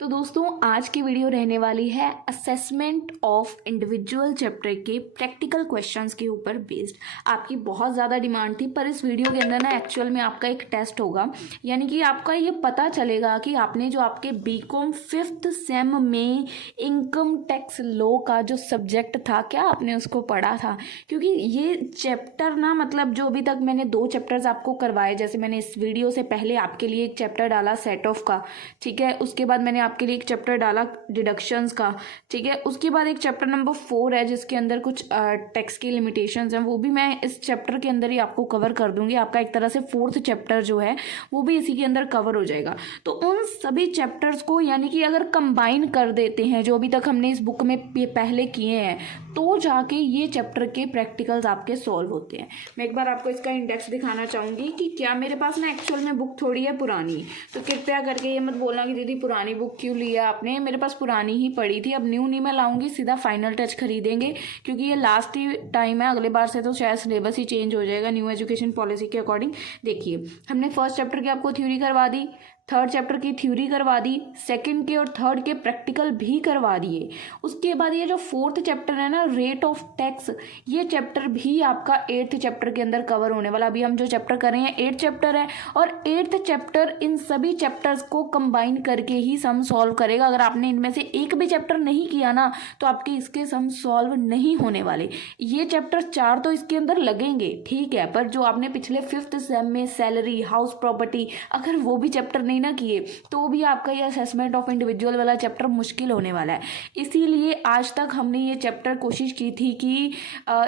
तो दोस्तों आज की वीडियो रहने वाली है असेसमेंट ऑफ इंडिविजुअल चैप्टर के प्रैक्टिकल क्वेश्चंस के ऊपर बेस्ड। आपकी बहुत ज़्यादा डिमांड थी, पर इस वीडियो के अंदर ना एक्चुअल में आपका एक टेस्ट होगा, यानी कि आपका ये पता चलेगा कि आपने जो आपके बीकॉम 5th सेम में इनकम टैक्स लॉ का जो सब्जेक्ट था क्या आपने उसको पढ़ा था। क्योंकि ये चैप्टर ना मतलब जो अभी तक मैंने 2 चैप्टर्स आपको करवाए, जैसे मैंने इस वीडियो से पहले आपके लिए एक चैप्टर डाला सेट ऑफ का, ठीक है, उसके बाद मैंने आपके लिए एक चैप्टर डाला डिडक्शंस का, ठीक है, उसके बाद एक चैप्टर नंबर 4 है जिसके अंदर कुछ टैक्स की लिमिटेशंस हैं, वो भी मैं इस चैप्टर के अंदर ही आपको कवर कर दूंगी। आपका एक तरह से 4th चैप्टर जो है वो भी इसी के अंदर कवर हो जाएगा। तो उन सभी चैप्टर्स को यानी कि अगर कंबाइन कर देते हैं जो अभी तक हमने इस बुक में पहले किए हैं, तो जाके ये चैप्टर के प्रैक्टिकल्स आपके सॉल्व होते हैं। मैं एक बार आपको इसका इंडेक्स दिखाना चाहूँगी कि क्या मेरे पास ना एक्चुअल में बुक थोड़ी है पुरानी, तो कृपया करके ये मत बोलना कि दीदी पुरानी बुक क्यों लिया आपने। मेरे पास पुरानी ही पड़ी थी, अब न्यू नहीं मैं लाऊंगी, सीधा फाइनल टच खरीदेंगे क्योंकि ये लास्ट ही टाइम है। अगले बार से तो शायद सिलेबस ही चेंज हो जाएगा न्यू एजुकेशन पॉलिसी के अकॉर्डिंग। देखिए हमने फर्स्ट चैप्टर की आपको थ्योरी करवा दी, थर्ड चैप्टर की थ्योरी करवा दी, सेकंड के और थर्ड के प्रैक्टिकल भी करवा दिए। उसके बाद ये जो 4th चैप्टर है ना रेट ऑफ टैक्स, ये चैप्टर भी आपका 8th चैप्टर के अंदर कवर होने वाला। अभी हम जो चैप्टर कर रहे हैं 8th चैप्टर है, और 8th चैप्टर इन सभी चैप्टर्स को कंबाइन करके ही सम सॉल्व करेगा। अगर आपने इनमें से एक भी चैप्टर नहीं किया ना तो आपके इसके सम सॉल्व नहीं होने वाले। ये चैप्टर 4 तो इसके अंदर लगेंगे, ठीक है, पर जो आपने पिछले 5th सेम में सैलरी, हाउस प्रॉपर्टी, अगर वो भी चैप्टर नहीं ना किए तो भी आपका ये असेसमेंट ऑफ इंडिविजुअल वाला चैप्टर मुश्किल होने वाला है। इसीलिए आज तक हमने ये चैप्टर कोशिश की थी कि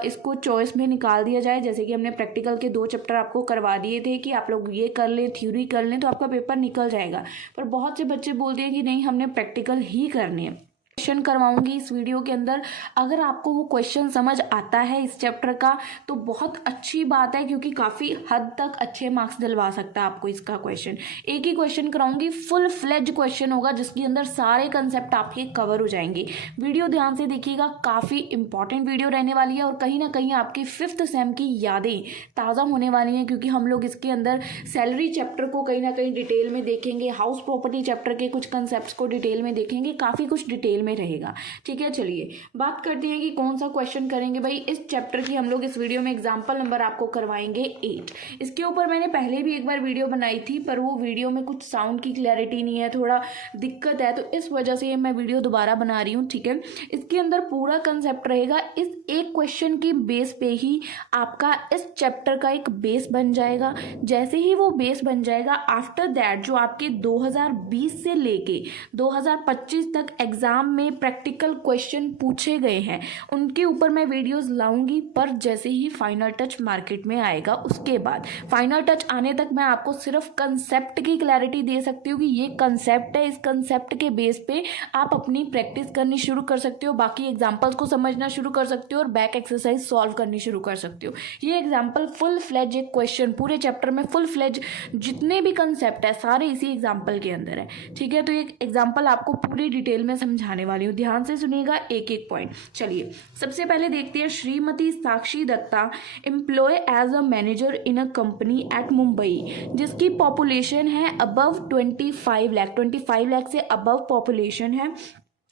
इसको चॉइस में निकाल दिया जाए। जैसे कि हमने प्रैक्टिकल के 2 चैप्टर आपको करवा दिए थे कि आप लोग ये कर लें, थ्योरी कर लें तो आपका पेपर निकल जाएगा। पर बहुत से बच्चे बोलते हैं कि नहीं हमने प्रैक्टिकल ही करनी है। क्वेश्चन करवाऊंगी इस वीडियो के अंदर, अगर आपको वो क्वेश्चन समझ आता है इस चैप्टर का तो बहुत अच्छी बात है, क्योंकि काफ़ी हद तक अच्छे मार्क्स दिलवा सकता है आपको इसका क्वेश्चन। एक ही क्वेश्चन कराऊंगी, फुल फ्लेज क्वेश्चन होगा जिसके अंदर सारे कंसेप्ट आपके कवर हो जाएंगे। वीडियो ध्यान से देखिएगा, काफ़ी इंपॉर्टेंट वीडियो रहने वाली है और कहीं ना कहीं आपकी 5th सेम की यादें ताज़ा होने वाली हैं, क्योंकि हम लोग इसके अंदर सैलरी चैप्टर को कहीं ना कहीं डिटेल में देखेंगे, हाउस प्रॉपर्टी चैप्टर के कुछ कंसेप्ट को डिटेल में देखेंगे, काफ़ी कुछ डिटेल में रहेगा, ठीक है। चलिए बात करते हैं कि कौन सा क्वेश्चन करेंगे। भाई इस चैप्टर की हम लोग इस वीडियो में एग्जांपल नंबर आपको करवाएंगे 8। इसके ऊपर मैंने पहले भी एक बार वीडियो बनाई थी, पर वो वीडियो में कुछ साउंड की क्लैरिटी नहीं है, थोड़ा दिक्कत है, तो इस वजह से मैं वीडियो दोबारा बना रही हूँ, ठीक है। इसके अंदर पूरा कंसेप्ट रहेगा, इस एक क्वेश्चन के बेस पे ही आपका इस चैप्टर का एक बेस बन जाएगा। जैसे ही वो बेस बन जाएगा, आफ्टर दैट जो आपके 2020 से लेके 2025 तक एग्जाम में प्रैक्टिकल क्वेश्चन पूछे गए हैं उनके ऊपर मैं वीडियोस लाऊंगी। पर जैसे ही फाइनल टच मार्केट में आएगा, उसके बाद फाइनल टच आने तक मैं आपको सिर्फ कंसेप्ट की क्लैरिटी दे सकती हूँ कि ये कंसेप्ट है, इस कंसेप्ट के बेस पे आप अपनी प्रैक्टिस करनी शुरू कर सकते हो, बाकी एग्जाम्पल्स को समझना शुरू कर सकते हो और बैक एक्सरसाइज सॉल्व करनी शुरू कर सकते हो। ये एग्जाम्पल फुल फ्लेज एक क्वेश्चन पूरे चैप्टर में फुल फ्लेज जितने भी कंसेप्ट है सारे इसी एग्जाम्पल के अंदर है, ठीक है। तो ये एग्जाम्पल आपको पूरी डिटेल में समझाने वाली हूँ, ध्यान से सुनिएगा एक एक पॉइंट। चलिए सबसे पहले देखते हैं, Shrimati Sakshi Datta employ as a manager in a company at Mumbai जिसकी पॉपुलेशन है अबव 25 लाख से अबव पॉपुलेशन है,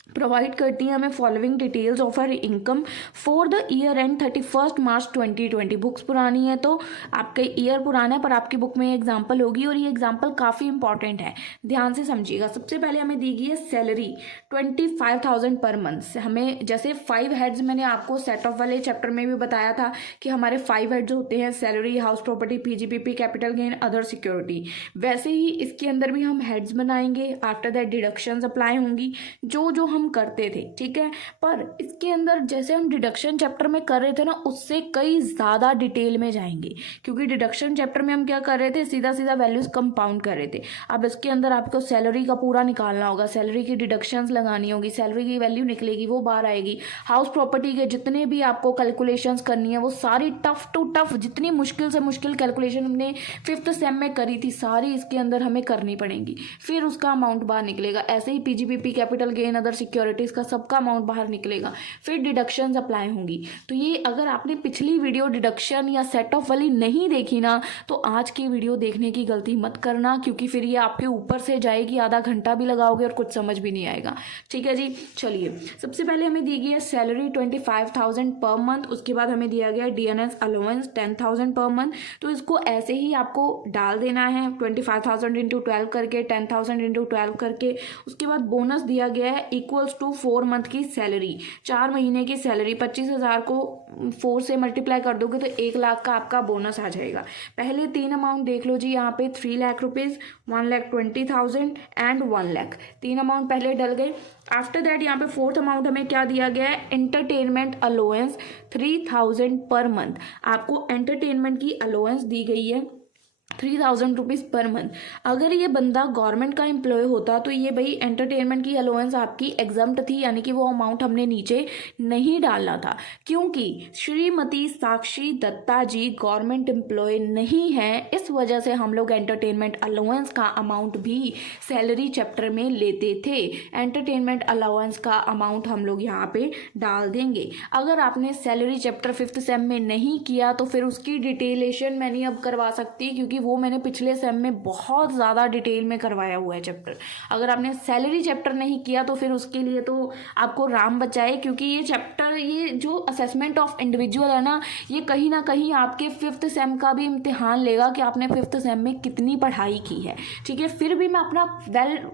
प्रोवाइड करती है हमें following details of her income for the year and 31 March 2020। Books पुरानी है तो आपका ईयर पुराना है, पर आपकी बुक में एग्जाम्पल होगी और ये एग्जाम्पल काफ़ी इंपॉर्टेंट है, ध्यान से समझिएगा। सबसे पहले हमें दी गई है सैलरी 25,000 पर मंथ। हमें जैसे 5 हेड्स मैंने आपको सेट ऑफ वाले चैप्टर में भी बताया था कि हमारे 5 हेड्स होते हैं, salary, house property, PGPP, capital gain, other security. वैसे ही इसके अंदर भी हम हेड्स बनाएंगे, आफ्टर दैट डिडक्शंस अप्लाई होंगी जो जो हम करते थे, ठीक है। पर इसके अंदर जैसे हम डिडक्शन चैप्टर में कर रहे थे ना, उससे कई ज्यादा डिटेल में जाएंगे, क्योंकि डिडक्शन चैप्टर में हम क्या कर रहे थे, सीधा सीधा वैल्यूज कंपाउंड कर रहे थे। अब इसके अंदर आपको सैलरी का पूरा निकालना होगा, सैलरी की डिडक्शंस लगानी होगी, सैलरी की वैल्यू निकलेगी वो बाहर आएगी, हाउस प्रॉपर्टी के जितने भी आपको कैलकुलेशंस करनी है वो सारी टफ टू टफ, जितनी मुश्किल से मुश्किल कैलकुलेशन हमने 5th सेम में करी थी सारी इसके अंदर हमें करनी पड़ेंगी, फिर उसका अमाउंट बाहर निकलेगा। ऐसे ही PGPP, capital gain, other securities का, सबका अमाउंट बाहर निकलेगा, फिर डिडक्शंस अप्लाई होंगी। तो ये अगर आपने पिछली वीडियो डिडक्शन या सेट ऑफ वाली नहीं देखी ना, तो आज की वीडियो देखने की गलती मत करना, क्योंकि फिर ये आपके ऊपर से जाएगी, आधा घंटा भी लगाओगे और कुछ समझ भी नहीं आएगा। ठीक है जी, चलिए सबसे पहले हमें दी गई है सैलरी 25,000 पर मंथ, उसके बाद हमें दिया गया DNS अलाउंस 10,000 पर मंथ। तो इसको ऐसे ही आपको डाल देना है 25,000 इंटू 12 करके, 10,000 इंटू 12 करके। उसके बाद बोनस दिया गया है इक्वल्स टू 4 मंथ की सैलरी, 4 महीने की सैलरी। 25,000 को 4 से मल्टीप्लाई कर दोगे तो 1 लाख का आपका बोनस आ जाएगा। पहले 3 अमाउंट देख लो जी, यहाँ पे 3 lakh rupees, 1,20,000 and 1 lakh, 3 amount पहले डल गए। आफ्टर दैट यहाँ पे 4th अमाउंट हमें क्या दिया गया है, एंटरटेनमेंट अलाउंस 3,000 पर मंथ। आपको एंटरटेनमेंट की अलाउंस दी गई है 3,000 रुपीज़ पर मंथ। अगर ये बंदा गवर्नमेंट का एम्प्लॉय होता तो ये भाई एंटरटेनमेंट की अलाउंस आपकी एग्जम्प्ट थी, यानी कि वो अमाउंट हमने नीचे नहीं डालना था, क्योंकि श्रीमती साक्षी दत्ता जी गवर्नमेंट एम्प्लॉय नहीं है। इस वजह से हम लोग एंटरटेनमेंट अलाउंस का अमाउंट भी सैलरी चैप्टर में लेते थे। एंटरटेनमेंट अलाउंस का अमाउंट हम लोग यहाँ पे डाल देंगे। अगर आपने सैलरी चैप्टर 5th सेम में नहीं किया तो फिर उसकी डिटेलेशन मैं नहीं अब करवा सकती, क्योंकि वो मैंने पिछले सेम में बहुत ज़्यादा डिटेल में करवाया हुआ है चैप्टर। अगर आपने सैलरी चैप्टर नहीं किया तो फिर उसके लिए तो आपको राम बचाए, क्योंकि ये चैप्टर, ये जो असेसमेंट ऑफ इंडिविजुअल है ना, ये कहीं ना कहीं आपके 5th सेम का भी इम्तिहान लेगा कि आपने 5th सेम में कितनी पढ़ाई की है। ठीक है, फिर भी मैं अपना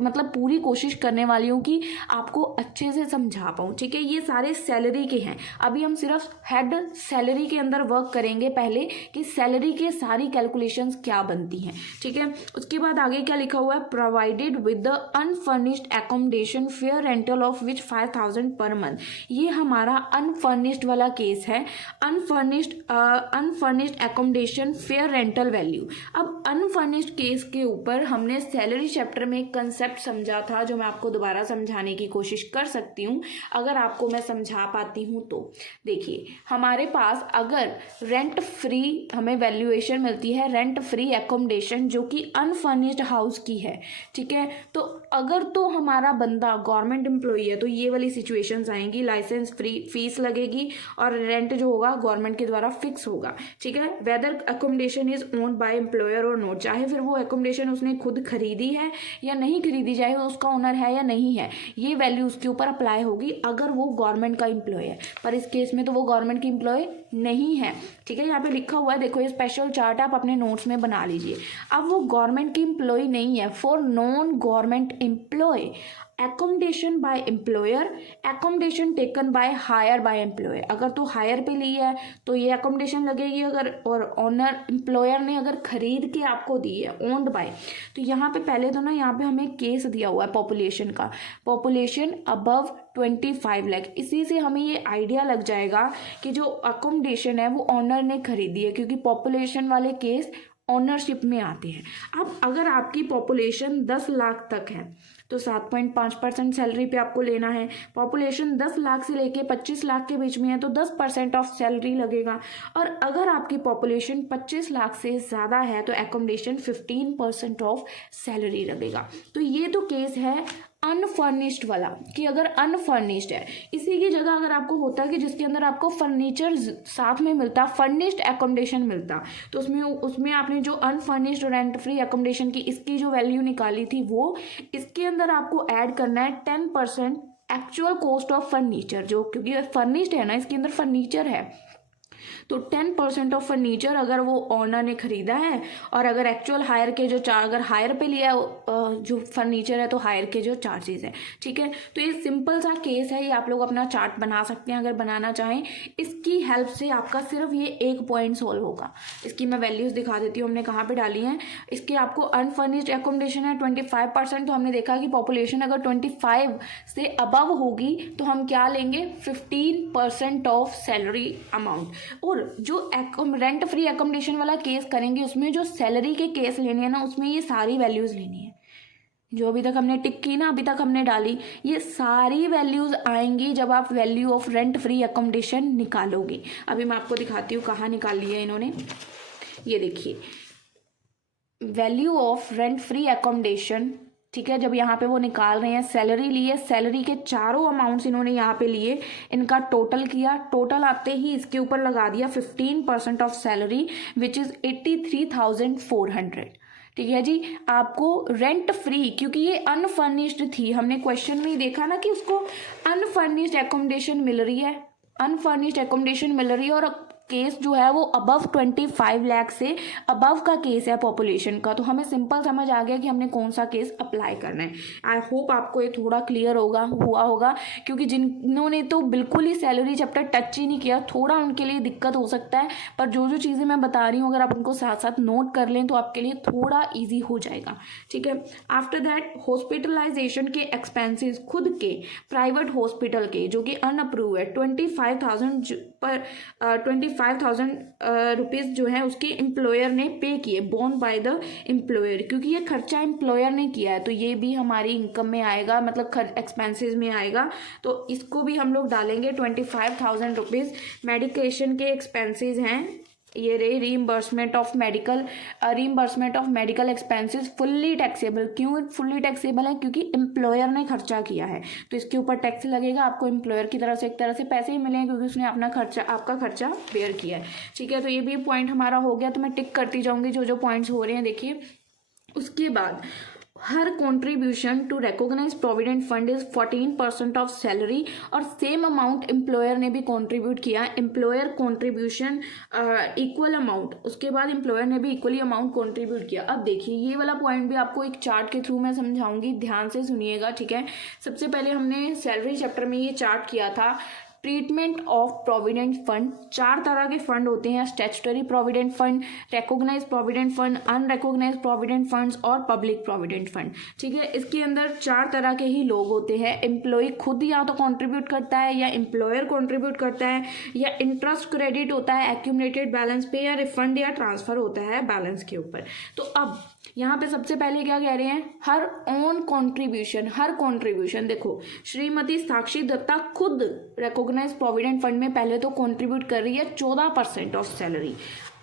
मतलब पूरी कोशिश करने वाली हूँ कि आपको अच्छे से समझा पाऊँ। ठीक है, ये सारे सैलरी के हैं। अभी हम सिर्फ हेड सैलरी के अंदर वर्क करेंगे पहले, कि सैलरी के सारी कैलकुलेशंस क्या बनती हैं। ठीक है, उसके बाद आगे क्या लिखा हुआ है, provided with the unfurnished accommodation fair rental of which 5,000 per month. ये हमारा अनफर्निश्ड वाला केस है। Unfurnished accommodation fair rental value. अब अनफर्निश्ड केस के ऊपर हमने सैलरी चैप्टर में एक कंसेप्ट समझा था, जो मैं आपको दोबारा समझाने की कोशिश कर सकती हूँ अगर आपको मैं समझा पाती हूँ तो। देखिए, हमारे पास अगर रेंट फ्री हमें वैल्यूएशन मिलती है, रेंट फ्री एकोमोडेशन जो कि अनफर्निश्ड हाउस की है। ठीक है, तो अगर तो हमारा बंदा गवर्नमेंट एम्प्लॉई है तो ये वाली सिचुएशंस आएंगी, लाइसेंस फ्री फीस लगेगी और रेंट जो होगा गवर्नमेंट के द्वारा फिक्स होगा। ठीक है, whether accommodation is owned by employer और नॉट, चाहे फिर वो एकोमोडेशन उसने खुद खरीदी है या नहीं खरीदी, चाहे वो उसका ओनर है या नहीं है, ये वैल्यू उसके ऊपर अप्लाई होगी अगर वो गवर्नमेंट का एम्प्लॉय है। पर इस केस में तो वो गवर्नमेंट की एम्प्लॉय नहीं है। ठीक है, यहाँ पे लिखा हुआ है, देखो ये स्पेशल चार्ट आप अपने नोट्स में बना लीजिए। अब वो गवर्नमेंट की एम्प्लॉय नहीं है, for non government employ accommodation by employer, accommodation taken by hire by employer. अगर तो हायर पे ली है तो ये एकोमोडेशन लगेगी, अगर और ओनर एम्प्लॉयर ने अगर खरीद के आपको दी है ओन्ड बाय, तो यहाँ पे पहले तो ना यहाँ पे हमें केस दिया हुआ है पॉपुलेशन का, पॉपुलेशन अबव 25 लाख। इसी से हमें ये आइडिया लग जाएगा कि जो अकोमोडेशन है वो ओनर ने खरीदी है, क्योंकि पॉपुलेशन वाले केस ओनरशिप में आते हैं। अब अगर आपकी पॉपुलेशन 10 लाख तक है तो 7.5% सैलरी पे आपको लेना है। पॉपुलेशन 10 लाख से लेके 25 लाख के बीच में है तो 10% ऑफ सैलरी लगेगा। और अगर आपकी पॉपुलेशन 25 लाख से ज़्यादा है तो एकोमोडेशन 15% ऑफ सैलरी लगेगा। तो ये तो केस है अनफर्निश्ड वाला, कि अगर अनफर्निश्ड है, इसी की जगह अगर आपको होता कि जिसके अंदर आपको फर्नीचर साथ में मिलता, फर्निश्ड एकोमोडेशन मिलता, तो उसमें आपने जो अनफर्निश्ड रेंट फ्री एकोमोडेशन की इसकी जो वैल्यू निकाली थी वो इसके अंदर आपको ऐड करना है 10% एक्चुअल कॉस्ट ऑफ फर्नीचर, जो क्योंकि फर्निश्ड है ना, इसके अंदर फर्नीचर है, तो 10% ऑफ फर्नीचर अगर वो ओनर ने खरीदा है, और अगर एक्चुअल हायर के जो अगर हायर पे लिया जो फर्नीचर है तो हायर के जो चार्जेस है। ठीक है, तो ये सिंपल सा केस है, ये आप लोग अपना चार्ट बना सकते हैं अगर बनाना चाहें। इसकी हेल्प से आपका सिर्फ ये एक पॉइंट सॉल्व होगा। इसकी मैं वैल्यूज दिखा देती हूँ हमने कहाँ पे डाली हैं। इसके आपको अनफर्निश्ड एकोमोडेशन है 25%, तो हमने देखा कि पॉपुलेशन अगर 25 से अबव होगी तो हम क्या लेंगे, 15% ऑफ सैलरी अमाउंट। और जो रेंट फ्री एकोमोडेशन वाला केस करेंगे उसमें जो सैलरी के केस लेने हैं ना, उसमें ये सारी वैल्यूज लेनी है जो अभी तक हमने टिक की ना, अभी तक हमने डाली, ये सारी वैल्यूज आएंगी जब आप value of rent free accommodation निकालोगे। अभी मैं आपको दिखाती हूँ कहाँ निकाल लिया है इन्होंने। ये देखिए, value of rent free accommodation, ठीक है। जब यहाँ पे वो निकाल रहे हैं, सैलरी ली है, सैलरी के चारों अमाउंट्स इन्होंने यहाँ पे लिए, इनका टोटल किया, टोटल आते ही इसके ऊपर लगा दिया 15% ऑफ सैलरी विच इज़ 83,400। ठीक है जी। आपको रेंट फ्री, क्योंकि ये अनफर्निश्ड थी, हमने क्वेश्चन में ही देखा ना कि उसको अनफर्निश्ड एकोमोडेशन मिल रही है, अनफर्निश्ड एकोमोडेशन मिल रही है, और केस जो है वो अबव 25 लाख से अबव का केस है पॉपुलेशन का। तो हमें सिंपल समझ आ गया कि हमने कौन सा केस अप्लाई करना है। आई होप आपको ये थोड़ा क्लियर हुआ होगा, क्योंकि जिन्होंने तो बिल्कुल ही सैलरी चैप्टर टच ही नहीं किया, थोड़ा उनके लिए दिक्कत हो सकता है, पर जो जो चीज़ें मैं बता रही हूँ अगर आप उनको साथ साथ नोट कर लें तो आपके लिए थोड़ा ईजी हो जाएगा। ठीक है। आफ्टर दैट हॉस्पिटलाइजेशन के एक्सपेंसेस खुद के प्राइवेट हॉस्पिटल के जो कि अनअप्रूव है 25,000 रुपीज़ जो है उसके एम्प्लॉयर ने पे किए, बोन बाय द एम्प्लॉयर, क्योंकि ये खर्चा एम्प्लॉयर ने किया है तो ये भी हमारी इनकम में आएगा, मतलब एक्सपेंसेस में आएगा, तो इसको भी हम लोग डालेंगे 25,000 रुपीज़। मेडिकेशन के एक्सपेंसेस हैं ये रहे, reimbursement of medical expenses fully taxable. क्यों फुल्ली टैक्सेबल है? क्योंकि एम्प्लॉयर ने खर्चा किया है तो इसके ऊपर टैक्स लगेगा, आपको एम्प्लॉयर की तरफ से एक तरह से पैसे ही मिलेंगे क्योंकि उसने आपका खर्चा बेयर किया है। ठीक है। तो ये भी पॉइंट हमारा हो गया, तो मैं टिक करती जाऊंगी जो जो पॉइंट्स हो रहे हैं। देखिए उसके बाद हर contribution to recognise provident fund is 14% of salary, और सेम अमाउंट एम्प्लॉयर ने भी कंट्रीब्यूट किया, एम्प्लॉयर कंट्रीब्यूशन इक्वल अमाउंट, उसके बाद एम्प्लॉयर ने भी इक्वली अमाउंट कंट्रीब्यूट किया। अब देखिए ये वाला पॉइंट भी आपको एक चार्ट के थ्रू मैं समझाऊंगी, ध्यान से सुनिएगा। ठीक है। सबसे पहले हमने सैलरी चैप्टर में ये चार्ट किया था, ट्रीटमेंट ऑफ प्रोविडेंट फंड। 4 तरह के फंड होते हैं, statutory provident fund, recognise provident fund, unrecognise provident funds और पब्लिक प्रोविडेंट फंड। ठीक है। इसके अंदर 4 तरह के ही लोग होते हैं, एम्प्लॉय खुद या तो कंट्रीब्यूट करता है, या एम्प्लॉयर कंट्रीब्यूट करता है, या इंटरेस्ट क्रेडिट होता है एक्यूमुलेटेड बैलेंस पे, या रिफंड या ट्रांसफर होता है बैलेंस के ऊपर। तो अब यहाँ पे सबसे पहले क्या कह रहे हैं, her on contribution, her contribution. देखो श्रीमती साक्षी दत्ता खुद रिकॉग्नाइज प्रोविडेंट फंड में पहले तो कंट्रीब्यूट कर रही है 14% ऑफ सैलरी।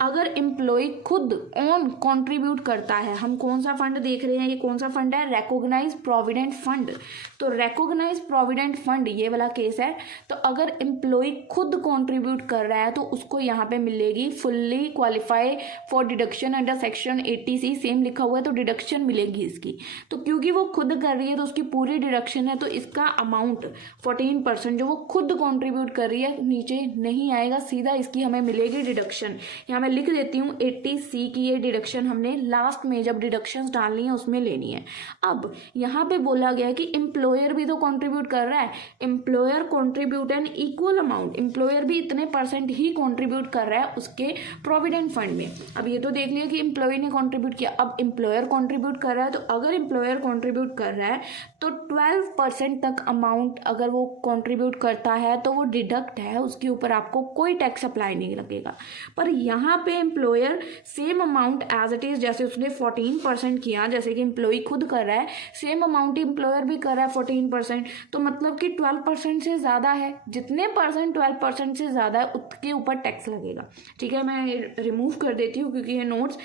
अगर एम्प्लॉय खुद ऑन कंट्रीब्यूट करता है, हम कौन सा फंड देख रहे हैं, ये कौन सा फंड है, रिकॉग्नाइज प्रोविडेंट फंड। तो रिकॉग्नाइज प्रोविडेंट फंड ये वाला केस है। तो अगर एम्प्लॉय खुद कंट्रीब्यूट कर रहा है तो उसको यहाँ पे मिलेगी fully qualify for deduction under section 80C, same लिखा हुआ है तो डिडक्शन मिलेगी इसकी। तो क्योंकि वो खुद कर रही है तो उसकी पूरी डिडक्शन है, तो इसका अमाउंट 14% जो वो खुद कंट्रीब्यूट कर रही है नीचे नहीं आएगा, सीधा इसकी हमें मिलेगी डिडक्शन। यहाँ मैं लिख देती हूँ 80C की ये डिडक्शन हमने लास्ट में जब डिडक्शंस डालनी है उसमें लेनी है। अब यहाँ पे बोला गया है कि एम्प्लॉयर भी तो कंट्रीब्यूट कर रहा है, employer contribute an equal amount, employer भी इतने % ही कंट्रीब्यूट कर रहा है उसके प्रोविडेंट फंड में। अब ये तो देख लिया कि एम्प्लॉय ने कंट्रीब्यूट किया, अब एम्प्लॉयर कंट्रीब्यूट कर रहा है, तो अगर एम्प्लॉयर कंट्रीब्यूट कर रहा है तो 12% तक अमाउंट अगर वो कंट्रीब्यूट करता है तो वो डिडक्ट है, उसके ऊपर आपको कोई टैक्स अप्लाई नहीं लगेगा। पर यहाँ पे employer same amount as it is, जैसे उसने 14% किया, जैसे कि एम्प्लॉय खुद कर रहा है सेम अमाउंट एम्प्लॉयर भी कर रहा है 14%, तो मतलब कि 12% से ज़्यादा है, जितने % 12% से ज़्यादा है उसके ऊपर टैक्स लगेगा। ठीक है। मैं रिमूव कर देती हूँ क्योंकि ये नोट्स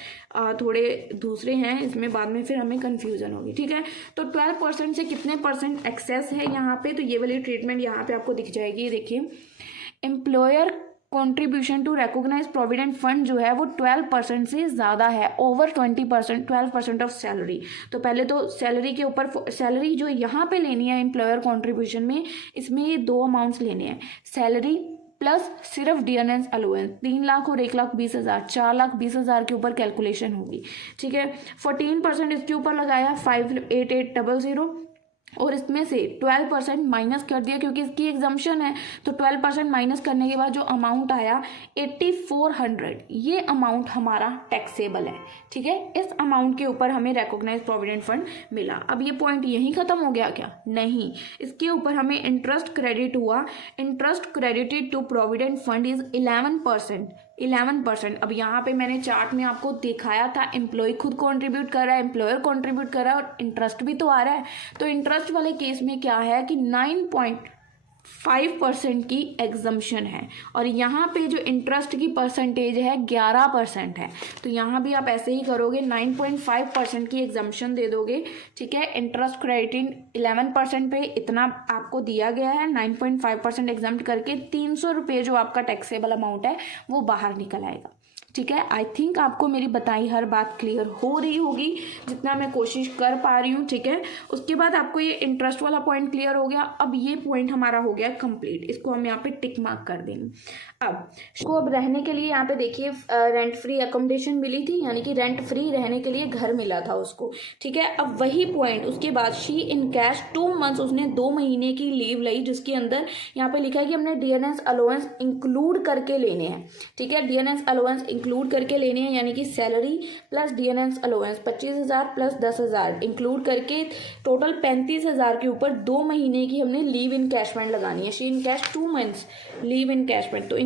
थोड़े दूसरे हैं, इसमें बाद में फिर हमें कन्फ्यूज़न होगी। ठीक है। तो 12% से कितने % एक्सेस है यहाँ पे, तो ये वाली ट्रीटमेंट यहाँ पे आपको दिख जाएगी। देखिए employer contribution to recognise provident fund जो है वो 12% से ज़्यादा है, ओवर 20%, 12% ऑफ सैलरी। तो पहले तो सैलरी के ऊपर, सैलरी जो यहाँ पे लेनी है एम्प्लॉयर कंट्रीब्यूशन में, इसमें ये 2 अमाउंट्स लेने हैं, सैलरी प्लस सिर्फ डियरनेस अलाउंस 3 लाख और 1,20,000, 4,20,000 के ऊपर कैलकुलेशन होगी। ठीक है। 14% इसके ऊपर लगाया 58800, और इसमें से 12% माइनस कर दिया क्योंकि इसकी एग्जम्पशन है, तो 12% माइनस करने के बाद जो अमाउंट आया 8400, ये अमाउंट हमारा टैक्सेबल है। ठीक है। इस अमाउंट के ऊपर हमें रिकॉग्नाइज प्रोविडेंट फंड मिला। अब ये पॉइंट यहीं खत्म हो गया क्या? नहीं, इसके ऊपर हमें इंटरेस्ट क्रेडिट हुआ, interest credited to provident fund is 11%। अब यहाँ पे मैंने चार्ट में आपको दिखाया था एम्प्लॉय खुद कंट्रीब्यूट कर रहा है, एम्प्लॉयर कंट्रीब्यूट कर रहा है और इंटरेस्ट भी तो आ रहा है। तो इंटरेस्ट वाले केस में क्या है कि 5% की एग्जम्पशन है और यहाँ पे जो इंटरेस्ट की परसेंटेज है 11% है। तो यहाँ भी आप ऐसे ही करोगे, 9.5% की एग्जम्पशन दे दोगे, ठीक है। इंटरेस्ट क्रेडिटिंग 11% पे इतना आपको दिया गया है, 9.5% एग्जाम्प्ट करके 300 रुपये जो आपका टैक्सेबल अमाउंट है वो बाहर निकल आएगा, ठीक है। आई थिंक आपको मेरी बताई हर बात क्लियर हो रही होगी, जितना मैं कोशिश कर पा रही हूँ, ठीक है। उसके बाद आपको ये इंटरेस्ट वाला पॉइंट क्लियर हो गया। अब ये पॉइंट हमारा हो गया कंप्लीट, इसको हम यहाँ पे टिक मार्क कर देंगे। अब इसको अब रहने के लिए यहाँ पे देखिए रेंट फ्री अकोमोडेशन मिली थी, यानी कि रेंट फ्री रहने के लिए घर मिला था उसको, ठीक है। अब वही पॉइंट उसके बाद शी इन कैश 2 मंथ्स, उसने 2 महीने की लीव ली, जिसके अंदर यहाँ पे लिखा है कि हमने डीएनएस अलाउंस इंक्लूड करके लेने हैं, ठीक है। डीएनएस अलाउंस इंक्लूड करके लेने हैं, यानी कि salary plus DNS allowance 25,000 plus 10,000 include करके टोटल 35,000 के ऊपर 2 महीने की हमने लीव इन कैशमेंट लगानी है। शी इन कैश 2 मंथ्स लीव इन कैशमेंट, तो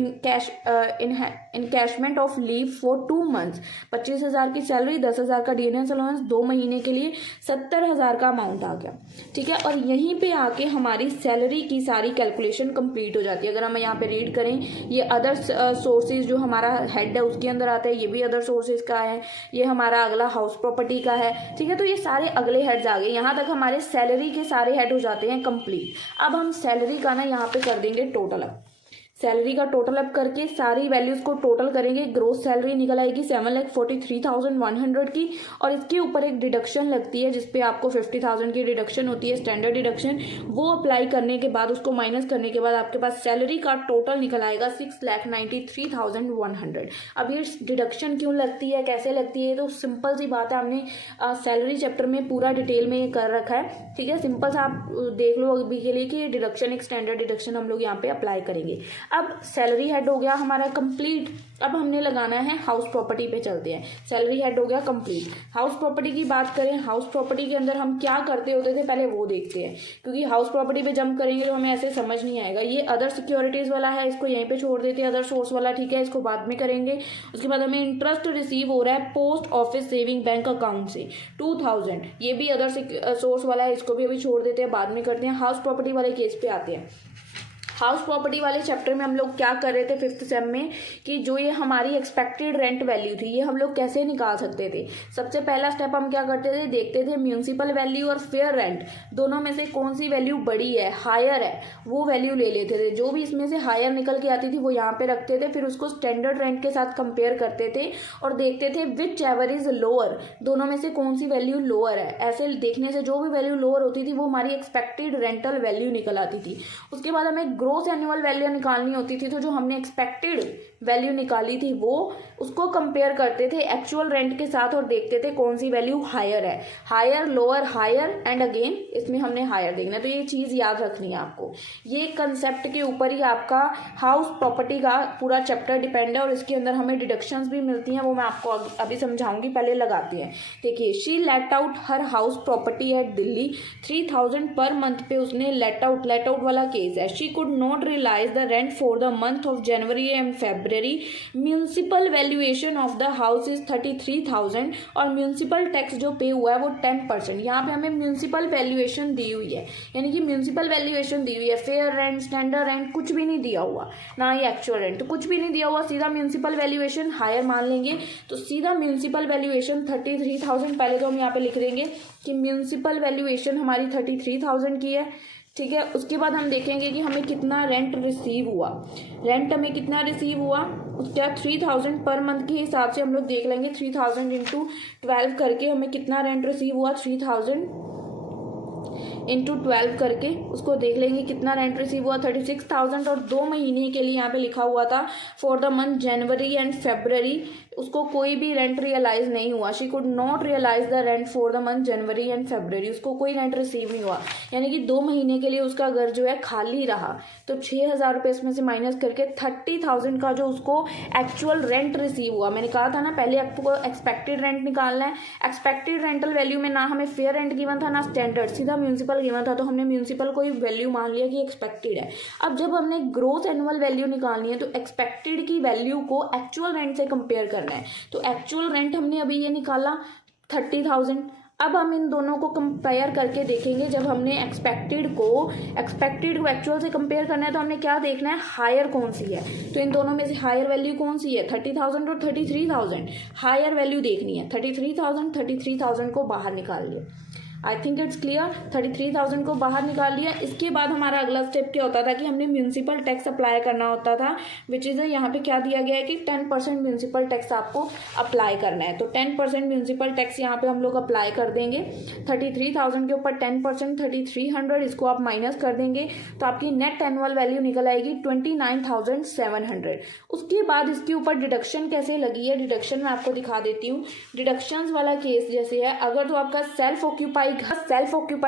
encashment of leave for 2 months, 25,000 की सैलरी, 10,000 का डीएनएस अलाउंस, 2 महीने के लिए 70,000 का अमाउंट आ गया, ठीक है। और यहीं पे आके हमारी सैलरी की सारी कैलकुलेशन कंप्लीट हो जाती है। अगर हम यहाँ पे रीड करें, ये अदर सोर्सेज जो हमारा हेड है उसके अंदर आता है, ये भी अदर सोर्सेज का है, ये हमारा अगला हाउस प्रॉपर्टी का है, ठीक है। तो ये सारे अगले हेड्स आ गए, यहाँ तक हमारे सैलरी के सारे हेड हो जाते हैं कंप्लीट। अब हम सैलरी का ना यहाँ पे कर देंगे टोटल अप, सैलरी का टोटल अप करके सारी वैल्यूज को टोटल करेंगे, ग्रोस सैलरी निकल आएगी 7,43,100 की, और इसके ऊपर एक डिडक्शन लगती है जिसपे आपको 50,000 की डिडक्शन होती है, स्टैंडर्ड डिडक्शन, वो अप्लाई करने के बाद उसको माइनस करने के बाद आपके पास सैलरी का टोटल निकल आएगा 6,93,100। अब ये डिडक्शन क्यों लगती है, कैसे लगती है, तो सिंपल सी बात है, हमने सैलरी चैप्टर में पूरा डिटेल में कर रखा है, ठीक है। सिंपल सा आप देख लो अभी के लिए कि डिडक्शन एक स्टैंडर्ड डिडक्शन हम लोग यहाँ पे अप्लाई करेंगे। अब सैलरी हेड हो गया हमारा कंप्लीट। अब हमने लगाना है हाउस प्रॉपर्टी पे चलते हैं। सैलरी हेड हो गया कंप्लीट। हाउस प्रॉपर्टी की बात करें, हाउस प्रॉपर्टी के अंदर हम क्या करते होते थे पहले वो देखते हैं, क्योंकि हाउस प्रॉपर्टी पे जंप करेंगे तो हमें ऐसे समझ नहीं आएगा। ये अदर सिक्योरिटीज वाला है, इसको यहीं पे छोड़ देते हैं, अदर सोर्स वाला, ठीक है, इसको बाद में करेंगे। उसके बाद हमें इंटरेस्ट रिसीव हो रहा है post office saving bank account से 2,000, ये भी अदर सोर्स वाला है, इसको भी अभी छोड़ देते हैं, बाद में करते हैं। हाउस प्रॉपर्टी वाले केस पे आते हैं। हाउस प्रॉपर्टी वाले चैप्टर में हम लोग क्या कर रहे थे 5th सेम में, कि जो ये हमारी एक्सपेक्टेड रेंट वैल्यू थी ये हम लोग कैसे निकाल सकते थे। सबसे पहला स्टेप हम क्या करते थे, देखते थे म्यूनसिपल वैल्यू और फेयर रेंट दोनों में से कौन सी वैल्यू बड़ी है, हायर है, वो वैल्यू ले लेते थे। जो भी इसमें से हायर निकल के आती थी वो यहाँ पे रखते थे, फिर उसको स्टैंडर्ड रेंट के साथ कंपेयर करते थे और देखते थे विच एवर इज लोअर, दोनों में से कौन सी वैल्यू लोअर है। ऐसे देखने से जो भी वैल्यू लोअर होती थी वो हमारी एक्सपेक्टेड रेंटल वैल्यू निकल आती थी। उसके बाद हमें ग्रोस एनुअल वैल्यू निकालनी होती थी, तो जो हमने एक्सपेक्टेड वैल्यू निकाली थी वो उसको कंपेयर करते थे एक्चुअल रेंट के साथ और देखते थे कौन सी वैल्यू हायर है, higher, lower, higher and again इसमें हमने हायर देखना है। तो ये चीज़ याद रखनी है आपको। ये कंसेप्ट के ऊपर ही आपका हाउस प्रॉपर्टी का पूरा चैप्टर डिपेंड है और इसके अंदर हमें डिडक्शंस भी मिलती हैं, वो मैं आपको अभी समझाऊंगी। पहले लगाते हैं। देखिए, she let out her house property at Delhi 3,000 per month पे उसने लेट आउट वाला केस है। She could not realise the rent for the month of January and February. Municipal valuation of the house is 33,000 और municipal tax जो पे हुआ है वो 10%। यहाँ पे हमें म्यूनसिपल वैल्यूएशन दी हुई है, यानी कि म्यूनसिपल वैल्यूएशन दी हुई है, फेयर रेंट, स्टैंडर्ड रेंट कुछ भी नहीं दिया हुआ, ना ही एक्चुअल रेंट, तो कुछ भी नहीं दिया हुआ, सीधा म्यूनसिपल वैल्यूएशन हायर मान लेंगे। तो सीधा म्यूनसिपल वैल्यूएशन 33,000, पहले तो हम यहाँ पे लिख देंगे कि म्यूनसिपल वैल्यूएशन हमारी 33,000 की है, ठीक है। उसके बाद हम देखेंगे कि हमें कितना रेंट रिसीव हुआ, रेंट हमें कितना रिसीव हुआ, उसके बाद 3,000 पर मंथ के हिसाब से हम लोग देख लेंगे 3,000 इंटू 12 करके हमें कितना रेंट रिसीव हुआ, 3,000 इंटू 12 करके उसको देख लेंगे कितना रेंट रिसीव हुआ, 36,000। और 2 महीने के लिए यहाँ पे लिखा हुआ था for the month January and February, उसको कोई भी रेंट रियलाइज नहीं हुआ। She could not realise the rent for the month January and February, उसको कोई रेंट रिसीव नहीं हुआ, यानी कि 2 महीने के लिए उसका घर जो है खाली रहा। तो 6,000 रुपये इसमें से माइनस करके 30,000 का जो उसको एक्चुअल रेंट रिसीव हुआ। मैंने कहा था ना पहले आपको एक्सपेक्टेड रेंट निकालना है। एक्सपेक्टेड रेंटल वैल्यू में ना हमें फेयर रेंट गिवन था ना स्टैंडर्ड, सीधा म्यूनसिपल गिवन था, तो हमने म्यूनसिपल को ही वैल्यू मान लिया कि एक्सपेक्टेड है। अब जब हमने ग्रोस एनुअल वैल्यू निकालनी है तो एक्सपेक्टेड की वैल्यू को एक्चुअल रेंट से कंपेयर करना है। तो एक्चुअल रेंट हमने अभी ये निकाला 30,000, अब हम इन दोनों को कंपेयर करके देखेंगे। जब हमने एक्सपेक्टेड को एक्चुअल से कंपेयर करना है तो हमने क्या देखना है, हायर कौन सी है। तो इन दोनों में से हायर वैल्यू कौन सी है, 30,000 और 33,000। हायर वैल्यू देखनी है, 33,000 को बाहर निकाल लिया। I think it's clear. 33,000 को बाहर निकाल लिया। इसके बाद हमारा अगला स्टेप क्या होता था कि हमने म्यूनसिपल टैक्स अप्लाई करना होता था, विच इज़ यहाँ पे क्या दिया गया है कि 10% म्यूनसिपल टैक्स आपको अप्लाई करना है। तो 10% म्यूनसिपल टैक्स यहाँ पे हम लोग अप्लाई कर देंगे। 33,000 के ऊपर 10% 3300, इसको आप माइनस कर देंगे तो आपकी नेट एनुअल वैल्यू निकल आएगी 29,700। उसके बाद इसके ऊपर डिडक्शन कैसे लगी है, डिडक्शन मैं आपको दिखा देती हूँ। डिडक्शंस वाला केस जैसे है, अगर तो आपका सेल्फ ऑक्यूपाई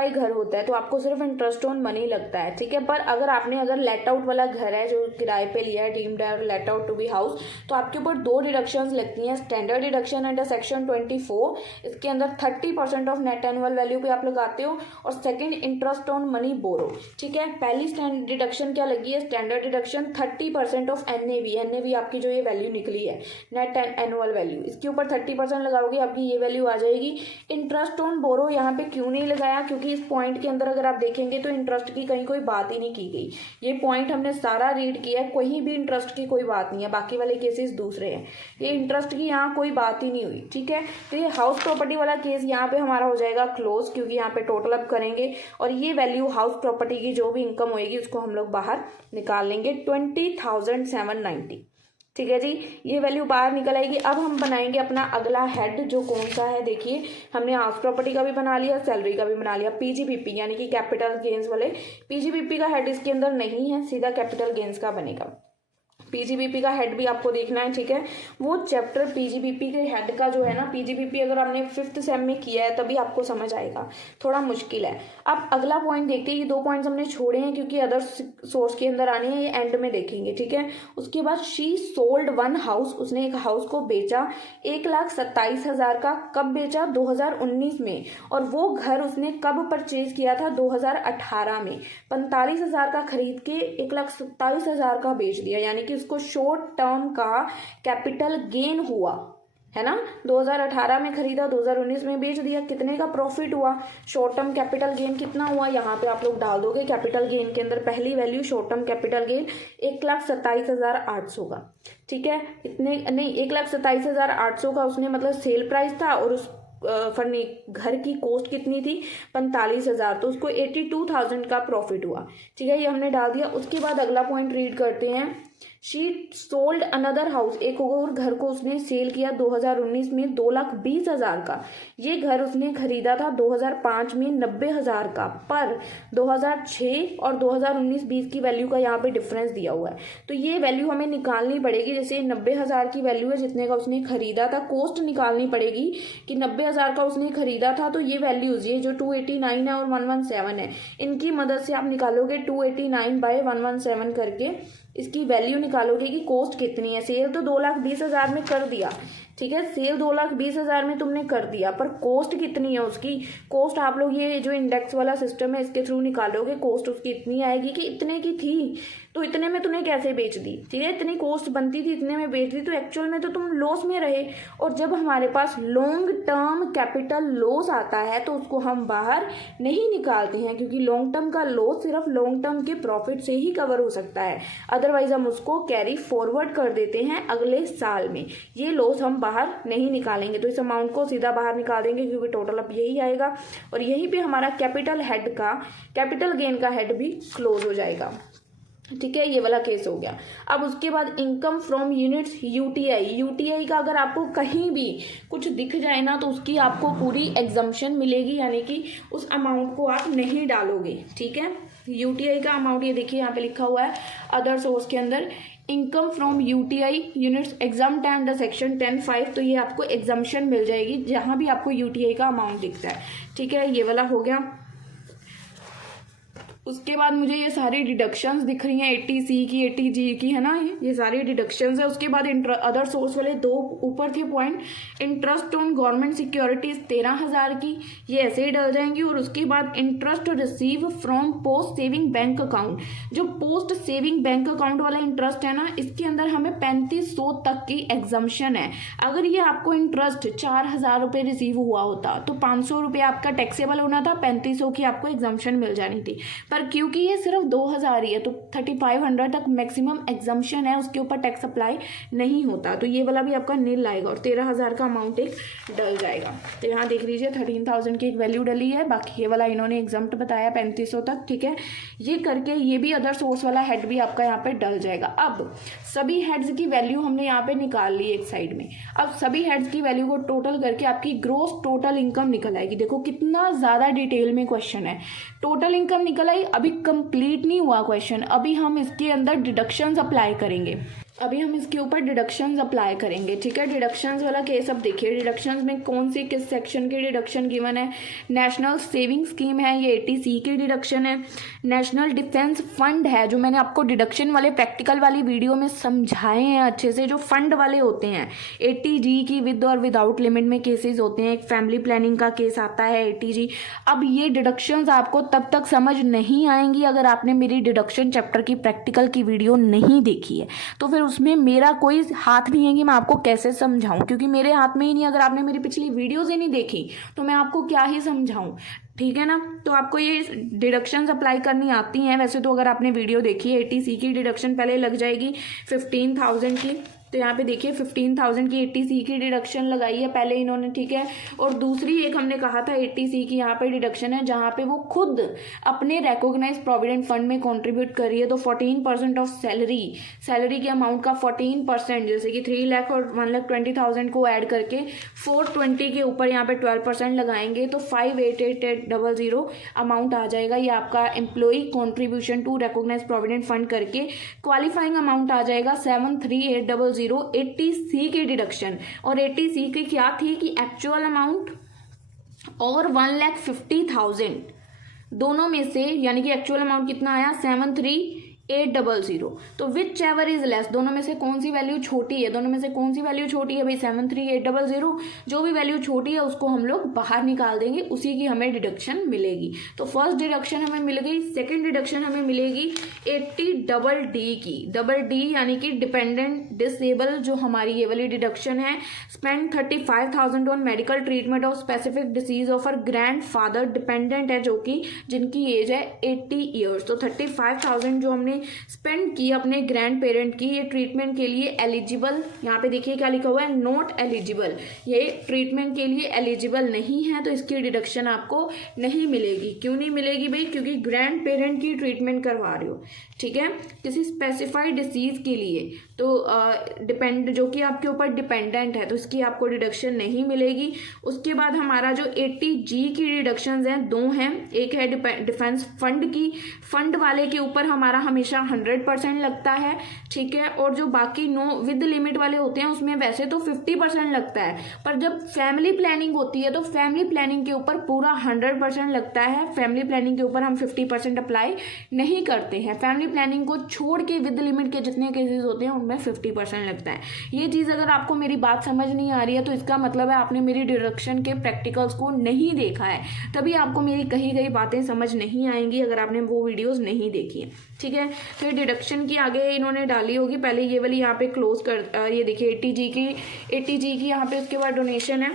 घर होता है तो आपको सिर्फ इंटरेस्ट ऑन मनी लगता है, ठीक है। पर अगर लेट आउट वाला घर है जो किराए पे लिया है, डीम्ड है let out to be house, तो आपके ऊपर 2 डिडक्शंस लगती हैं। स्टैंडर्ड डिडक्शन अंडर सेक्शन 24, इसके अंदर 30% ऑफ नेट एनुअल वैल्यू पे आप लगाते हो, और second interest on money borrow, ठीक है। पहली डिडक्शन क्या लगी है, स्टैंडर्ड डिडक्शन 30% ऑफ एनएवी आपकी जो ये वैल्यू निकली है नेट एनुअल वैल्यू, इसके ऊपर 30% लगाओगे आपकी ये वैल्यू आ जाएगी। इंटरेस्ट ऑन बोरो यहाँ पे क्यों नहीं लगाया, क्योंकि इस पॉइंट के अंदर अगर आप देखेंगे तो इंटरेस्ट की कहीं कोई बात ही नहीं की गई। ये पॉइंट हमने सारा रीड किया है, कहीं भी इंटरेस्ट की कोई बात नहीं है। बाकी वाले केसेस दूसरे हैं, ये इंटरेस्ट की यहाँ कोई बात ही नहीं हुई, ठीक है। तो ये हाउस प्रॉपर्टी वाला केस यहाँ पे हमारा हो जाएगा क्लोज, क्योंकि यहाँ पे टोटल अप करेंगे और ये वैल्यू हाउस प्रॉपर्टी की जो भी इनकम होएगी उसको हम लोग बाहर निकाल लेंगे 20,790, ठीक है जी। ये वैल्यू बाहर निकल आएगी। अब हम बनाएंगे अपना अगला हेड, जो कौन सा है, देखिए हमने हाउस प्रॉपर्टी का भी बना लिया, सैलरी का भी बना लिया, पीजीबीपी यानी कि कैपिटल गेन्स वाले। पीजीबीपी का हेड इसके अंदर नहीं है, सीधा कैपिटल गेन्स का बनेगा। पीजीबीपी का हेड भी आपको देखना है, ठीक है। वो चैप्टर पीजीबीपी के हेड का जो है ना, पीजीबीपी अगर आपने 5th सेम में किया है तभी आपको समझ आएगा, थोड़ा मुश्किल है। अब अगला पॉइंट देखते हैं। ये 2 पॉइंट्स हमने छोड़े हैं क्योंकि अदर सोर्स के अंदर आने हैं, ये एंड में देखेंगे, ठीक है। उसके बाद शी सोल्ड 1 हाउस, उसने एक हाउस को बेचा 1,27,000 का। कब बेचा, 2019 में। और वो घर उसने कब परचेज किया था, 2018 में। 45,000 का खरीद के 1,27,000 का बेच दिया, यानी कि उसको शॉर्ट टर्म का कैपिटल गेन हुआ है ना। 2018 में खरीदा, 2019 में बेच दिया, कितने का प्रॉफिट हुआ, शॉर्ट टर्म कैपिटल गेन कितना हुआ, यहाँ पे आप लोग डाल दोगे कैपिटल गेन के अंदर पहली value short term capital gain 1,27,800 का, ठीक है। इतने नहीं, 1,27,800 का उसने मतलब सेल प्राइस था, और उस घर की कॉस्ट कितनी थी, 45,000, तो उसको 82,000 का प्रॉफिट हुआ, ठीक है। ये हमने डाल दिया। उसके बाद अगला पॉइंट रीड करते हैं। शी सोल्ड अनदर हाउस, एक और घर को उसने सेल किया 2019 में 2,20,000 का। ये घर उसने खरीदा था 2005 में 90,000 का, पर 2006 और 2019-20 की वैल्यू का यहाँ पे डिफरेंस दिया हुआ है, तो ये वैल्यू हमें निकालनी पड़ेगी। जैसे 90,000 की वैल्यू है जितने का उसने खरीदा था, कॉस्ट निकालनी पड़ेगी कि 90,000 का उसने खरीदा था, तो ये वैल्यूज, ये जो 289 है और 117 है, इनकी मदद से आप निकालोगे 289/117 करके इसकी वैल्यू निकालोगे कि कॉस्ट कितनी है। सेल तो 2,20,000 में कर दिया, ठीक है, सेल 2,20,000 में तुमने कर दिया, पर कॉस्ट कितनी है उसकी, कॉस्ट आप लोग ये जो इंडेक्स वाला सिस्टम है इसके थ्रू निकालोगे। कॉस्ट उसकी इतनी आएगी कि इतने की थी, तो इतने में तूने कैसे बेच दी, ठीक है, इतनी कॉस्ट बनती थी, इतने में बेच दी, तो एक्चुअल में तो तुम लॉस में रहे। और जब हमारे पास लॉन्ग टर्म कैपिटल लॉस आता है तो उसको हम बाहर नहीं निकालते हैं, क्योंकि लॉन्ग टर्म का लॉस सिर्फ लॉन्ग टर्म के प्रॉफिट से ही कवर हो सकता है, अदरवाइज हम उसको कैरी फॉरवर्ड कर देते हैं अगले साल में। ये लॉस हम बाहर नहीं निकालेंगे, तो इस अमाउंट को सीधा बाहर निकाल देंगे, क्योंकि टोटल अब यही आएगा। और यहीं पे हमारा कैपिटल हेड का, कैपिटल गेन का हेड भी क्लोज हो जाएगा, ठीक है। ये वाला केस हो गया। अब उसके बाद इनकम फ्रॉम यूनिट्स, यूटीआई का अगर आपको कहीं भी कुछ दिख जाए ना तो उसकी आपको पूरी एग्जम्पशन मिलेगी, यानी कि उस अमाउंट को आप नहीं डालोगे, ठीक है। यूटीआई का अमाउंट ये देखिए यहाँ पे लिखा हुआ है अदर सोर्स के अंदर, income from UTI units exempt under section 10(5), तो ये आपको एग्जम्पशन मिल जाएगी जहाँ भी आपको यूटीआई का अमाउंट दिखता है, ठीक है। ये वाला हो गया। उसके बाद मुझे ये सारी डिडक्शंस दिख रही हैं 80C की 80G की, है ना, ये सारी डिडक्शंस है। उसके बाद अदर सोर्स वाले दो ऊपर थे point, interest on government securities 13,000 की, ये ऐसे ही डल जाएंगी। और उसके बाद interest receive from post saving bank account, जो पोस्ट सेविंग बैंक अकाउंट वाला इंटरेस्ट है ना, इसके अंदर हमें 3500 तक की एग्जम्पशन है। अगर ये आपको इंटरेस्ट 4,000 रुपये रिसीव हुआ होता तो 500 रुपये आपका टैक्सेबल होना था, 3500 की आपको एग्जम्पशन मिल जानी थी। पर क्योंकि ये सिर्फ 2,000 ही है तो 3500 तक मैक्सिमम एग्जम्पशन है, उसके ऊपर टैक्स अप्लाई नहीं होता, तो ये वाला भी आपका नील आएगा और 13,000 का अमाउंट एक डल जाएगा। तो यहाँ देख लीजिए 13,000 की एक वैल्यू डली है, बाकी ये वाला इन्होंने एग्जम्प्ट बताया 3500 तक, ठीक है। ये करके ये भी अदर सोर्स वाला हेड भी आपका यहाँ पे डल जाएगा। अब सभी हेड्स की वैल्यू हमने यहाँ पे निकाल ली एक साइड में। अब सभी हेड्स की वैल्यू को टोटल करके आपकी ग्रोस टोटल इनकम निकल आएगी। देखो कितना ज़्यादा डिटेल में क्वेश्चन है। टोटल इनकम निकल आई, अभी कंप्लीट नहीं हुआ क्वेश्चन, अभी हम इसके अंदर डिडक्शंस अप्लाई करेंगे, अभी हम इसके ऊपर डिडक्शंस अप्लाई करेंगे, ठीक है। डिडक्शंस वाला केस अब देखिए, डिडक्शंस में कौन सी किस सेक्शन की डिडक्शन गिवन है। नेशनल सेविंग स्कीम है, ये 80C की डिडक्शन है। नेशनल डिफेंस फंड है, जो मैंने आपको डिडक्शन वाले प्रैक्टिकल वाली वीडियो में समझाए हैं अच्छे से, जो फंड वाले होते हैं 80G की विद और विदाउट लिमिट में केसेस होते हैं। एक फैमिली प्लानिंग का केस आता है 80G। अब ये डिडक्शंस आपको तब तक समझ नहीं आएंगी अगर आपने मेरी डिडक्शन चैप्टर की प्रैक्टिकल की वीडियो नहीं देखी है, तो फिर उसमें मेरा कोई हाथ नहीं है कि मैं आपको कैसे समझाऊं, क्योंकि मेरे हाथ में ही नहीं। अगर आपने मेरी पिछली वीडियोज ही नहीं देखी तो मैं आपको क्या ही समझाऊं, ठीक है ना। तो आपको ये डिडक्शंस अप्लाई करनी आती हैं वैसे तो। अगर आपने वीडियो देखी है 80C की डिडक्शन पहले लग जाएगी 15,000 की, तो यहाँ पे देखिए 15,000 की 80C की डिडक्शन लगाई है पहले इन्होंने, ठीक है। और दूसरी एक हमने कहा था 80C की यहाँ पे डिडक्शन है जहाँ पे वो खुद अपने रिकॉग्नाइज प्रोविडेंट फंड में कंट्रीब्यूट कर रही है, तो 14% ऑफ सैलरी के अमाउंट का 14%, जैसे कि 3 लाख और 1,20,000 को ऐड करके 420 के ऊपर यहाँ पे 12% लगाएंगे तो 588,800 अमाउंट आ जाएगा। ये आपका employee contribution to recognise provident fund करके क्वालिफाइंग अमाउंट आ जाएगा 73800 80C की डिडक्शन। और 80C की क्या थी कि एक्चुअल अमाउंट और 1,50,000 दोनों में से, यानी कि एक्चुअल अमाउंट कितना आया 73800, तो विच एवर इज लेस, दोनों में से कौन सी वैल्यू छोटी है, दोनों में से कौन सी वैल्यू छोटी है भाई 73800, जो भी वैल्यू छोटी है उसको हम लोग बाहर निकाल देंगे, उसी की हमें डिडक्शन मिलेगी। तो फर्स्ट डिडक्शन हमें मिल गई। सेकंड डिडक्शन हमें मिलेगी 80DD की, डबल डी यानी कि डिपेंडेंट डिसेबल, जो हमारी ये वाली डिडक्शन है। Spend 35,000 on medical treatment of specific disease of her grandfather, dependent है जो कि जिनकी एज है 80 ईयर्स, तो 35,000 जो हमने स्पेंड की अपने ग्रैंड पेरेंट की, ये ट्रीटमेंट के लिए एलिजिबल, यहाँ पे देखिए क्या लिखा हुआ है, नॉट एलिजिबल, ये ट्रीटमेंट के लिए एलिजिबल नहीं है, तो इसकी डिडक्शन आपको नहीं मिलेगी। क्यों नहीं मिलेगी भाई, क्योंकि ग्रैंड पेरेंट की ट्रीटमेंट करवा रहे हो, ठीक है, किसी स्पेसिफाइड डिसीज के लिए, तो डिपेंड जो कि आपके ऊपर डिपेंडेंट है, तो इसकी आपको डिडक्शन नहीं मिलेगी। उसके बाद हमारा जो 80G की डिडक्शंस हैं दो हैं, एक है डिफेंस फंड की, फंड वाले के ऊपर हमारा हमेशा 100% लगता है, ठीक है, और जो बाकी नो विद लिमिट वाले होते हैं उसमें वैसे तो 50% लगता है, पर जब फैमिली प्लानिंग होती है तो फैमिली प्लानिंग के ऊपर पूरा 100% लगता है। फैमिली प्लानिंग के ऊपर हम 50% अप्लाई नहीं करते हैं, फैमिली प्लानिंग को छोड़ के विद लिमिट के जितने केसेस होते हैं उनमें 50% लगता है। ये चीज़ अगर आपको मेरी बात समझ नहीं आ रही है तो इसका मतलब है आपने मेरी डिडक्शन के प्रैक्टिकल्स को नहीं देखा है, तभी आपको मेरी कही गई बातें समझ नहीं आएंगी अगर आपने वो वीडियोस नहीं देखी है, ठीक है। फिर डिडक्शन की आगे इन्होंने डाली होगी, पहले ये वाली यहाँ पे क्लोज कर, ये देखिए 80G की यहाँ पे उसके बाद डोनेशन है,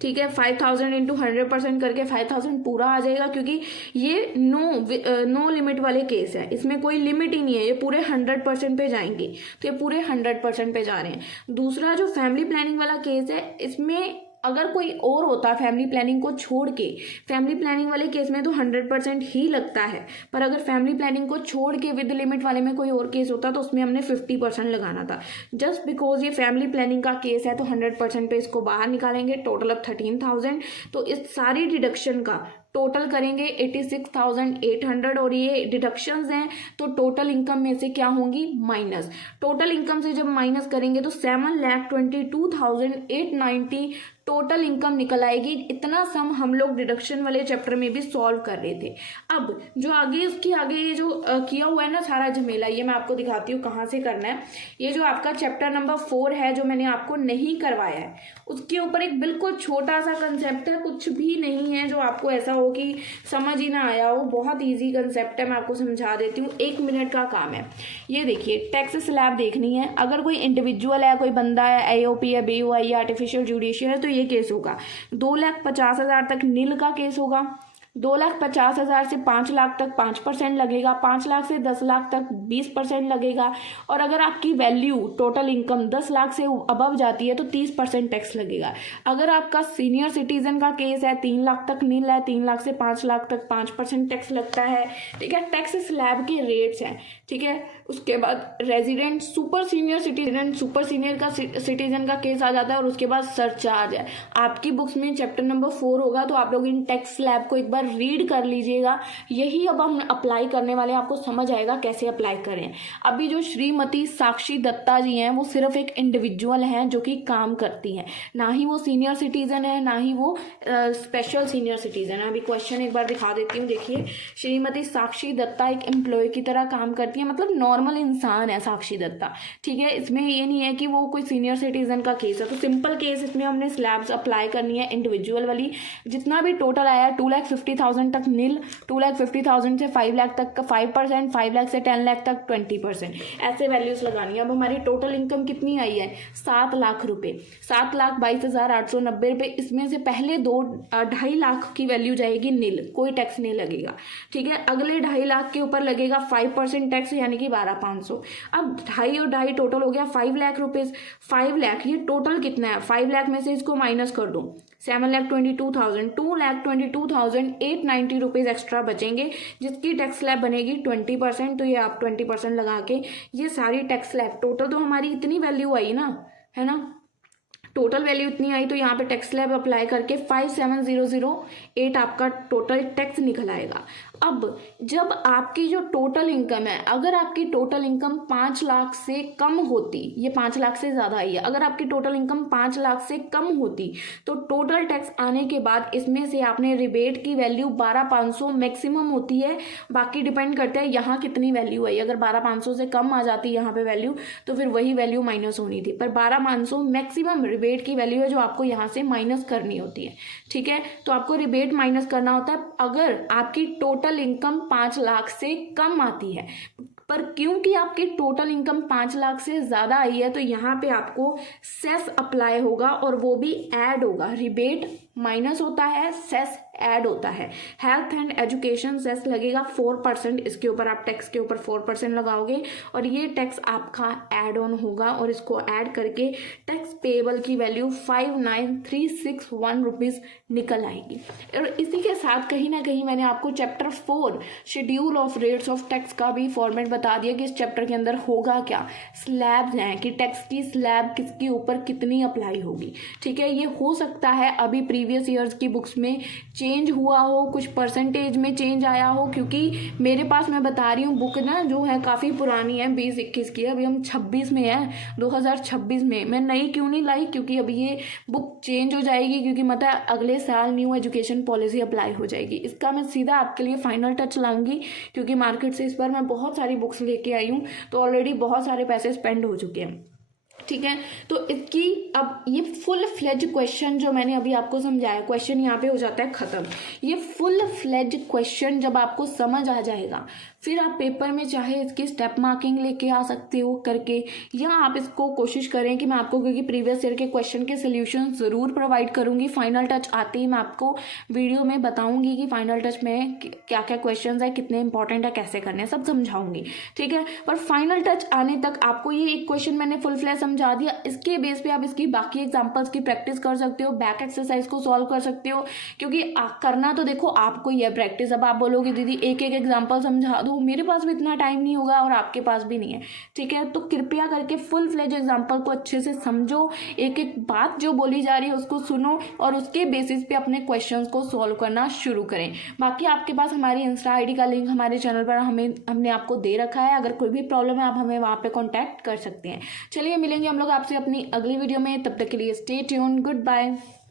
ठीक है, 5,000 इंटू 100% करके 5,000 पूरा आ जाएगा, क्योंकि ये नो लिमिट वाले केस है, इसमें कोई लिमिट ही नहीं है, ये पूरे 100% पे जाएंगे, तो ये पूरे 100% पे जा रहे हैं। दूसरा जो फैमिली प्लानिंग वाला केस है, इसमें अगर कोई और होता फैमिली प्लानिंग को छोड़ के, फैमिली प्लानिंग वाले केस में तो 100% ही लगता है, पर अगर फैमिली प्लानिंग को छोड़ के विद लिमिट वाले में कोई और केस होता तो उसमें हमने 50% लगाना था। जस्ट बिकॉज ये फैमिली प्लानिंग का केस है तो 100% पे इसको बाहर निकालेंगे, टोटल ऑफ 13,000, तो इस सारी डिडक्शन का टोटल करेंगे 86,800, और ये डिडक्शंस हैं तो टोटल इनकम में से क्या होंगी, माइनस। टोटल इनकम से जब माइनस करेंगे तो 7,22,890 टोटल इनकम निकल आएगी। इतना सम हम लोग डिडक्शन वाले चैप्टर में भी सॉल्व कर रहे थे। अब जो आगे उसकी आगे ये जो किया हुआ है ना सारा झमेला, ये मैं आपको दिखाती हूँ कहाँ से करना है। ये जो आपका चैप्टर नंबर 4 है जो मैंने आपको नहीं करवाया है, उसके ऊपर एक बिल्कुल छोटा सा कंसेप्ट है, कुछ भी नहीं है जो आपको ऐसा हो कि समझ ही ना आया हो। बहुत ईजी कंसेप्ट है, मैं आपको समझा देती हूँ, 1 मिनट का काम है। ये देखिए, टैक्स स्लैब देखनी है। अगर कोई इंडिविजुअल है, कोई बंदा है, AOP है, BOI है, आर्टिफिशियल जुडिशियल है, तो ये केस होगा। 2,50,000 तक नील का केस होगा। 2,50,000 से 5 लाख तक 5% लगेगा। 5 लाख से 10 लाख तक 20% लगेगा। और अगर आपकी वैल्यू टोटल इनकम 10 लाख से अबव जाती है तो 30% टैक्स लगेगा। अगर आपका सीनियर सिटीजन का केस है, 3 लाख तक नील है, 3 लाख से 5 लाख तक 5% टैक्स लगता है। ठीक है, टैक्स स्लैब के रेट्स हैं। ठीक है, उसके बाद resident, super senior citizen, super senior का सिटीजन का केस आ जाता है। और उसके बाद सरचार्ज है। आपकी बुक्स में चैप्टर नंबर 4 होगा, तो आप लोग इन टैक्स स्लैब को एक बार रीड कर लीजिएगा। यही अब हम अप्लाई करने वाले हैं, आपको समझ आएगा कैसे अप्लाई करें। अभी जो श्रीमती साक्षी दत्ता जी हैं, वो सिर्फ एक इंडिविजुअल हैं जो कि काम करती हैं, ना ही वो सीनियर सिटीजन है, ना ही वो स्पेशल सीनियर सिटीजन है। अभी क्वेश्चन एक बार दिखा देती हूँ। देखिए, श्रीमती साक्षी दत्ता एक एम्प्लॉय की तरह काम करती है, मतलब नॉर्मल इंसान है साक्षी दत्ता। ठीक है, इसमें ये नहीं है कि वो कोई सीनियर सिटीजन का केस है। तो सिंपल केस, इसमें हमने स्लैब्स अप्लाई करनी है इंडिविजुअल वाली। जितना भी टोटल आया है 2,50,000 तक नील, 2,50,000 से 5 लाख तक का 5%, 5 लाख से 10 लाख तक 20%, ऐसे वैल्यूज लगानी है। अब हमारी टोटल इनकम कितनी आई है? 7 लाख रुपए, 7,22,890 रुपये। इसमें से पहले 2.5 लाख की वैल्यू जाएगी नील, कोई टैक्स नहीं लगेगा। ठीक है, अगले 2.5 लाख के ऊपर लगेगा 5% टैक्स, यानी कि 12,500। अब 2.5 और 2.5 टोटल हो गया 5 लाख रुपीज। 5 लाख ये टोटल कितना है? 5 लाख में से इसको माइनस कर दो, 7,22,000, 2,22,890 रुपीज़ एक्स्ट्रा बचेंगे, जिसकी टैक्स स्लैब बनेगी 20%। तो ये आप 20% लगा के ये सारी टैक्स स्लैब, टोटल तो हमारी इतनी वैल्यू आई ना, है ना, टोटल वैल्यू इतनी आई। तो यहाँ पे टैक्स स्लैब अप्लाई करके 57,008 आपका टोटल टैक्स निकल आएगा। अब जब आपकी जो टोटल इनकम है, अगर आपकी टोटल इनकम 5 लाख से कम होती, ये 5 लाख से ज़्यादा आई है, अगर आपकी टोटल इनकम 5 लाख से कम होती तो टोटल टैक्स आने के बाद इसमें से आपने रिबेट की वैल्यू 12,500 मैक्सिमम होती है, बाकी डिपेंड करता है यहाँ कितनी वैल्यू आई। अगर 12,500 से कम आ जाती यहाँ पे वैल्यू, तो फिर वही वैल्यू माइनस होनी थी। पर 12,500 मैक्सिमम रिबेट की वैल्यू है जो आपको यहाँ से माइनस करनी होती है। ठीक है, तो आपको रिबेट माइनस करना होता है अगर आपकी टोटल इनकम 5 लाख से कम आती है। पर क्योंकि आपकी टोटल इनकम 5 लाख से ज़्यादा आई है, तो यहाँ पे आपको सेस अप्लाई होगा, और वो भी ऐड होगा। रिबेट माइनस होता है, सेस ऐड होता है। हेल्थ एंड एजुकेशन सेस लगेगा 4%, इसके ऊपर आप टैक्स के ऊपर 4% लगाओगे, और ये टैक्स आपका ऐड ऑन होगा, और इसको ऐड करके टैक्स पेएबल की वैल्यू 59,361 रुपीज़ निकल आएगी। और इसी के साथ कहीं ना कहीं मैंने आपको chapter 4 schedule of rates of tax का भी फॉर्मेट बता दिया कि इस चैप्टर के अंदर होगा क्या। स्लैब्स हैं कि टैक्स की स्लैब किसके ऊपर कितनी अप्लाई होगी। ठीक है, ये हो सकता है अभी प्रीवियस ईयर्स की बुक्स में चेंज हुआ हो, कुछ परसेंटेज में चेंज आया हो, क्योंकि मेरे पास, मैं बता रही हूँ, बुक ना जो है काफ़ी पुरानी है, 2021 की है। अभी हम 26 में है, 2026 में। मैं नई क्यों नहीं लाई? क्योंकि अभी ये बुक चेंज हो जाएगी, क्योंकि मतलब अगले साल न्यू एजुकेशन पॉलिसी अप्लाई हो जाएगी। इसका मैं सीधा आपके लिए फाइनल टच लाऊंगी, क्योंकि मार्केट से इस बार मैं बहुत सारी बुक्स लेके आई हूँ, तो ऑलरेडी बहुत सारे पैसे स्पेंड हो चुके हैं। ठीक है, तो इसकी अब ये फुल फ्लेज क्वेश्चन जो मैंने अभी आपको समझाया, क्वेश्चन यहाँ पे हो जाता है खत्म। ये फुल फ्लेज क्वेश्चन जब आपको समझ आ जाएगा, फिर आप पेपर में चाहे इसकी स्टेप मार्किंग लेके आ सकते हो करके, या आप इसको कोशिश करें कि मैं आपको, क्योंकि प्रीवियस ईयर के क्वेश्चन के सोल्यूशन ज़रूर प्रोवाइड करूंगी। फाइनल टच आते ही मैं आपको वीडियो में बताऊंगी कि फाइनल टच में क्या क्या क्वेश्चन है, कितने इंपॉर्टेंट है, कैसे करने हैं, सब समझाऊंगी। ठीक है, पर फाइनल टच आने तक आपको ये एक क्वेश्चन मैंने फुल फ्लेज समझा दिया, इसके बेस पे आप इसकी बाकी एग्जांपल्स की प्रैक्टिस कर सकते हो, बैक एक्सरसाइज को सॉल्व कर सकते हो, क्योंकि करना तो देखो आपको ही है प्रैक्टिस। अब आप बोलोगे दीदी एक एक एग्जांपल समझा दो, मेरे पास भी इतना टाइम नहीं होगा और आपके पास भी नहीं है। ठीक है, तो कृपया करके फुल फ्लेज एग्जांपल को अच्छे से समझो, एक एक बात जो बोली जा रही है उसको सुनो, और उसके बेसिस पे अपने क्वेश्चंस को सॉल्व करना शुरू करें। बाकी आपके पास हमारी इंस्टा आईडी का लिंक हमारे चैनल पर हमने आपको दे रखा है, अगर कोई भी प्रॉब्लम है आप हमें वहाँ पे कॉन्टैक्ट कर सकते हैं। चलिए मिलेंगे हम लोग आपसे अपनी अगली वीडियो में, तब तक के लिए स्टे ट्यून, गुड बाय।